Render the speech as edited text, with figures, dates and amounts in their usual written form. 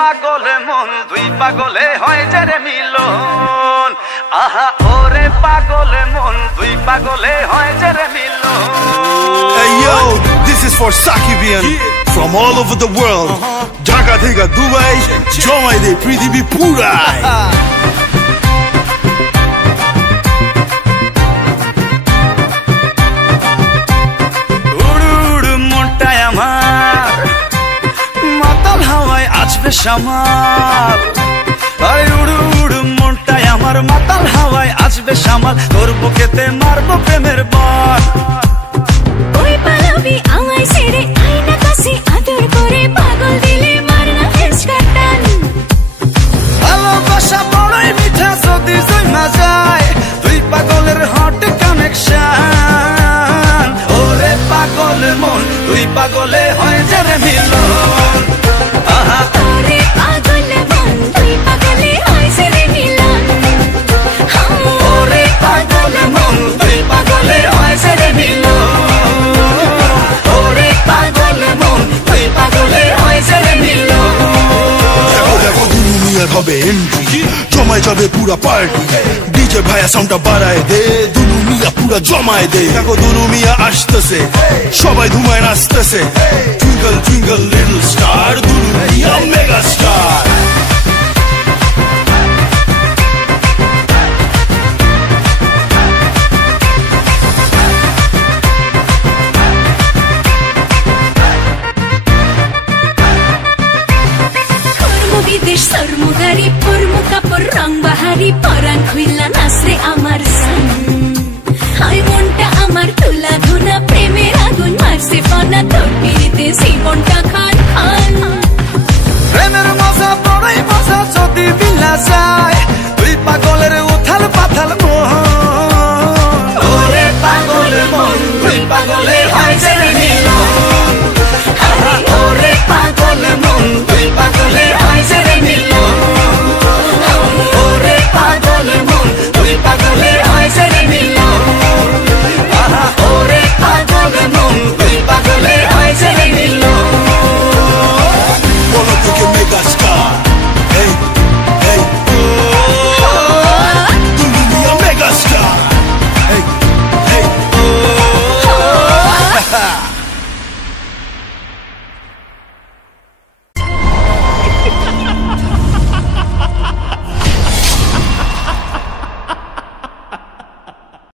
পাগলে মন দুই পাগলে হয় যারে মিলন আহা ওরে পাগলে মন দুই পাগলে হয় যারে মিলন Hey yo, this is for Sakibian from all over the world. Dhaka theka Dubai, jomai de prithibi purai. শামাল আরে উড়ু উড়ু মনটাই আমার মাতাল হাওয়ায় আসবে শামাল তোর বুকেতে মারবো প্রেমের বান ওই পালাবি আমায় ছেড়ে আয়না কাছে আদর করে পাগল দিলে মারনা হেসকাটান ভালোবাসা বড়ই মিঠা যদি জমা যায় দুই পাগলের হট কানেকশন ওরে পাগল মন দুই পাগলে হয় যারে মিলন আহা হবে এন্ট্রি জমায় যাবে পুরা পার্টি ডিজে ভাইয়া সাউন্ডটা বাড়ায় দে দুলু মিয়া পুরা জমায় দে দেখো দুলু মিয়া আসতেছে সবাই ধুমায় নাচতেছে twinkle twinkle little star Dulu Mia mega star বিদেশ সরমুগারি পরমু কাপড় রং বাহারি পরান খুইলা নাচরে আমার সান হাই মনটা আমার তুলা ধুনা প্রেমের আগুন মারছে ফনা তোর পিড়িতে জীবনটা খান খান প্রেমের মজা বড়ই মজা যদি বিলা যায়